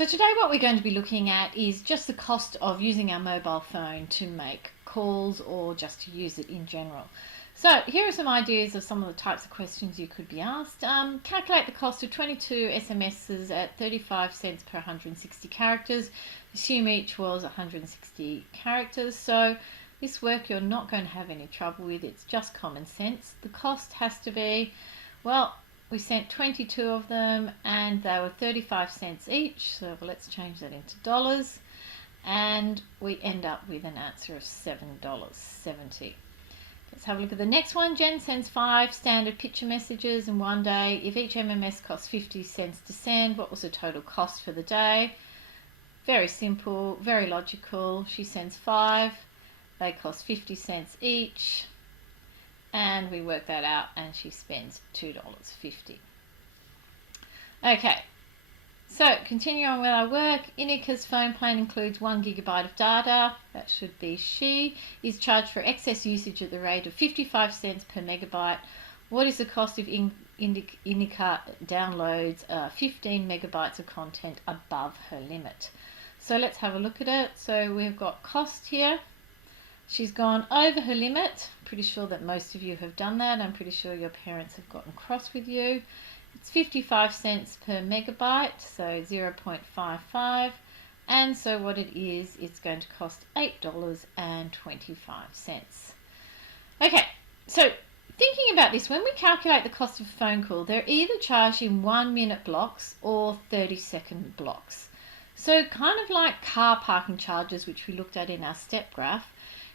So today what we're going to be looking at is just the cost of using our mobile phone to make calls or just to use it in general. So here are some ideas of some of the types of questions you could be asked. Calculate the cost of 22 SMSs at 35 cents per 160 characters. Assume each was 160 characters. So this work you're not going to have any trouble with. It's just common sense. The cost has to be, well, we sent 22 of them and they were 35 cents each. So let's change that into dollars. And we end up with an answer of $7.70. Let's have a look at the next one. Jen sends 5 standard picture messages in one day. If each MMS costs 50 cents to send, what was the total cost for the day? Very simple, very logical. She sends 5. They cost 50 cents each. And we work that out and she spends $2.50. Okay, so continue on with our work. Inika's phone plan includes 1 gigabyte of data. That should be she. Is charged for excess usage at the rate of 55 cents per megabyte. What is the cost if Inika downloads 15 megabytes of content above her limit? So let's have a look at it. So we've got cost here. She's gone over her limit. Pretty sure that most of you have done that. I'm pretty sure your parents have gotten cross with you. It's 55 cents per megabyte, so 0.55. And so what it is, it's going to cost $8.25. Okay, so thinking about this, when we calculate the cost of a phone call, they're either charged in 1-minute blocks or 30-second blocks. So kind of like car parking charges, which we looked at in our step graph.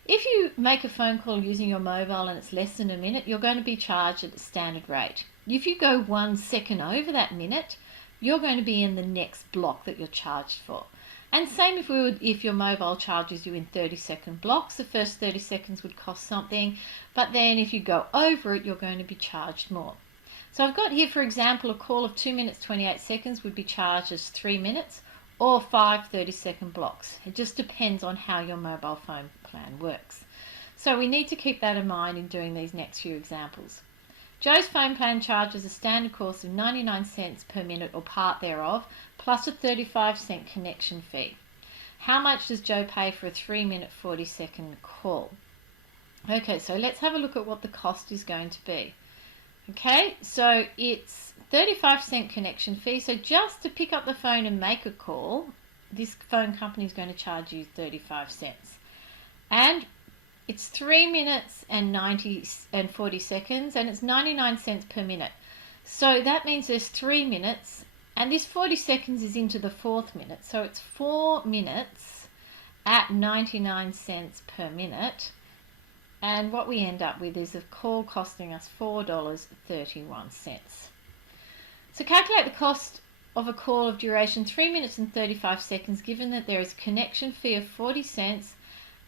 If you make a phone call using your mobile and it's less than a minute, you're going to be charged at the standard rate. If you go 1 second over that minute, you're going to be in the next block that you're charged for. And same if your mobile charges you in 30-second blocks, the first 30 seconds would cost something, but then if you go over it, you're going to be charged more. So I've got here, for example, a call of 2 minutes 28 seconds would be charged as 3 minutes, or 5 30-second blocks. It just depends on how your mobile phone plan works. So we need to keep that in mind in doing these next few examples. Joe's phone plan charges a standard cost of 99 cents per minute or part thereof, plus a 35-cent connection fee. How much does Joe pay for a 3-minute 40-second call? Okay, so let's have a look at what the cost is going to be. Okay, so it's 35-cent connection fee. So just to pick up the phone and make a call, this phone company is going to charge you 35 cents. And it's 3 minutes and 40 seconds, and it's 99 cents per minute. So that means there's 3 minutes, and this 40 seconds is into the 4th minute. So it's 4 minutes at 99 cents per minute. And what we end up with is a call costing us $4.31. So calculate the cost of a call of duration 3 minutes and 35 seconds, given that there is a connection fee of 40 cents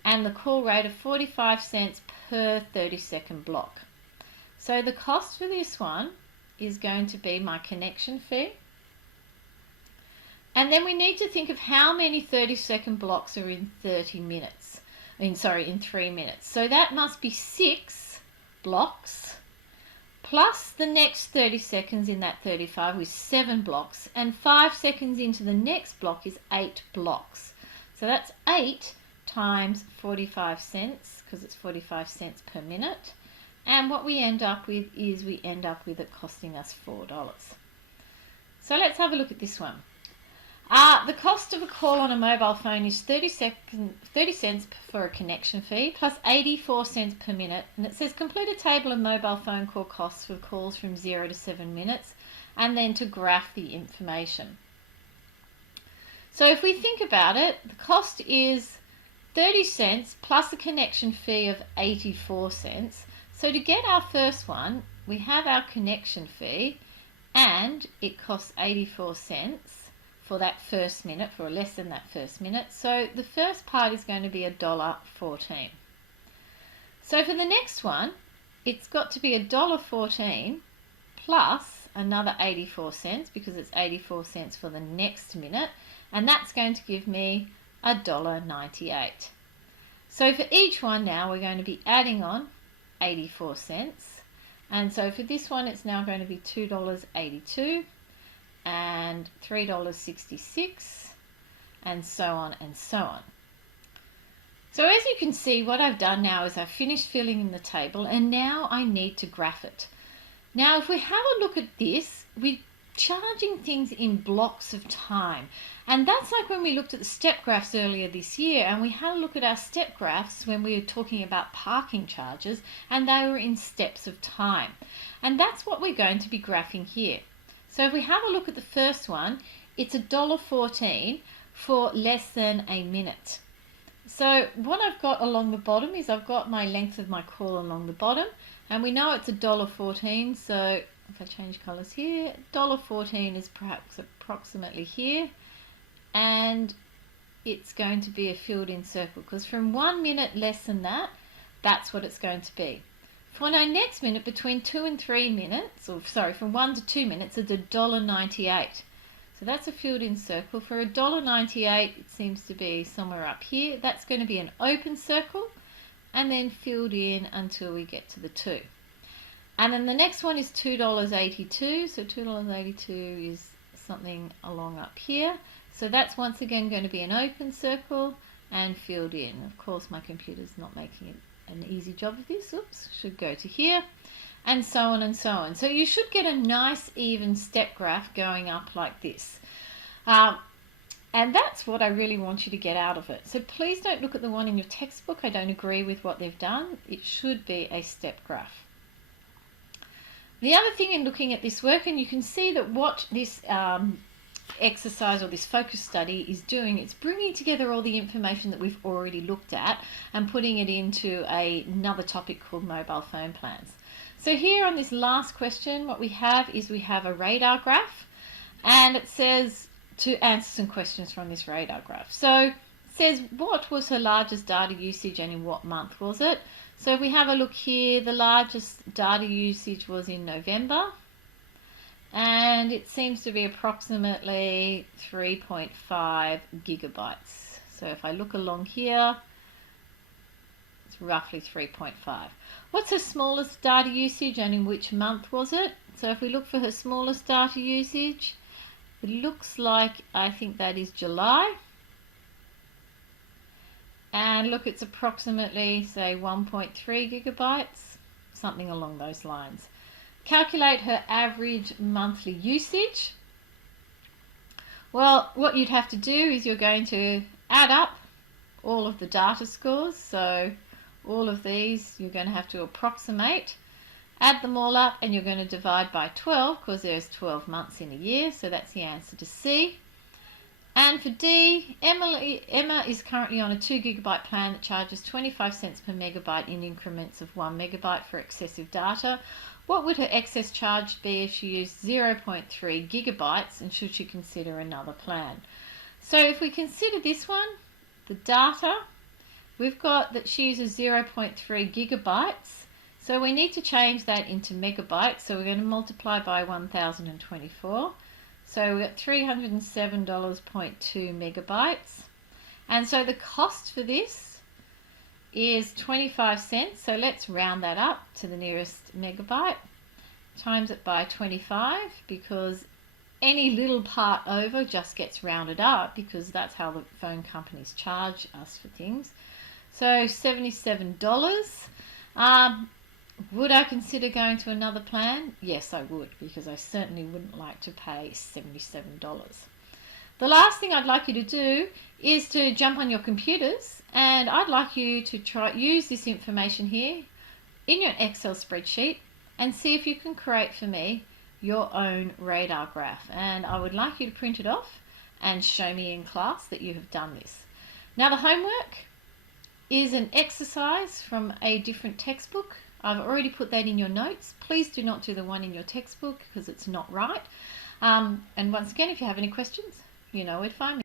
and the call rate of 45 cents per 30-second block. So the cost for this one is going to be my connection fee. And then we need to think of how many 30-second blocks are in 3 minutes. So that must be 6 blocks plus the next 30 seconds in that 35 is 7 blocks, and 5 seconds into the next block is 8 blocks. So that's 8 times 45 cents, because it's 45 cents per minute. And what we end up with is it costing us $4. So let's have a look at this one. The cost of a call on a mobile phone is 30 cents for a connection fee plus 84 cents per minute. And it says complete a table of mobile phone call costs for calls from 0 to 7 minutes and then to graph the information. So if we think about it, the cost is 30 cents plus a connection fee of 84 cents. So to get our first one, we have our connection fee and it costs 84 cents. For that first minute, for less than that first minute. So the first part is going to be $1.14. So for the next one, it's got to be $1.14 plus another 84 cents, because it's 84 cents for the next minute, and that's going to give me $1.98. So for each one now, we're going to be adding on 84 cents. And so for this one, it's now going to be $2.82 and $3.66 and so on and so on. So as you can see, what I've done now is I've finished filling in the table, and now I need to graph it. Now, if we have a look at this, we're charging things in blocks of time. And that's like when we looked at the step graphs earlier this year, and we had a look at our step graphs when we were talking about parking charges, and they were in steps of time. And that's what we're going to be graphing here. So if we have a look at the first one, it's $1.14 for less than a minute. So what I've got along the bottom is I've got my length of my call along the bottom, and we know it's $1.14, so if I change colours here, $1.14 is perhaps approximately here, and it's going to be a filled in circle, because from 1 minute less than that, that's what it's going to be. For our next minute, between 2 and 3 minutes, or sorry, from 1 to 2 minutes, it's $1.98. So that's a filled in circle. For $1.98, it seems to be somewhere up here. That's going to be an open circle, and then filled in until we get to the 2. And then the next one is $2.82. So $2.82 is something along up here. So that's once again going to be an open circle and filled in. Of course, my computer's not making an easy job of this. Oops, should go to here. And so on and so on. So you should get a nice even step graph going up like this. And that's what I really want you to get out of it. So please don't look at the one in your textbook. I don't agree with what they've done. It should be a step graph. The other thing in looking at this work, and you can see that what this exercise or this focus study is doing, it's bringing together all the information that we've already looked at and putting it into another topic called mobile phone plans. So here on this last question, what we have is we have a radar graph, and it says to answer some questions from this radar graph. So it says, what was her largest data usage and in what month was it? So if we have a look here, the largest data usage was in November, and it seems to be approximately 3.5 gigabytes. So if I look along here, it's roughly 3.5. What's her smallest data usage and in which month was it? So if we look for her smallest data usage, it looks like, I think that is July. And look, it's approximately, say, 1.3 gigabytes, something along those lines. Calculate her average monthly usage. Well, what you'd have to do is you're going to add up all of the data scores. So all of these you're going to have to approximate, add them all up, and you're going to divide by 12 because there's 12 months in a year. So that's the answer to C. And for D, Emma is currently on a 2 gigabyte plan that charges 25 cents per megabyte in increments of 1 megabyte for excessive data. What would her excess charge be if she used 0.3 gigabytes, and should she consider another plan? So if we consider this one, the data, we've got that she uses 0.3 gigabytes. So we need to change that into megabytes. So we're going to multiply by 1024. So we've got $307.2 megabytes. And so the cost for this is 25 cents. So let's round that up to the nearest megabyte. Times it by 25, because any little part over just gets rounded up, because that's how the phone companies charge us for things. So $77. Would I consider going to another plan? Yes, I would, because I certainly wouldn't like to pay $77. The last thing I'd like you to do is to jump on your computers, and I'd like you to use this information here in your Excel spreadsheet and see if you can create for me your own radar graph. And I would like you to print it off and show me in class that you have done this. Now, the homework is an exercise from a different textbook. I've already put that in your notes. Please do not do the one in your textbook because it's not right. And once again, if you have any questions, you know where to find me.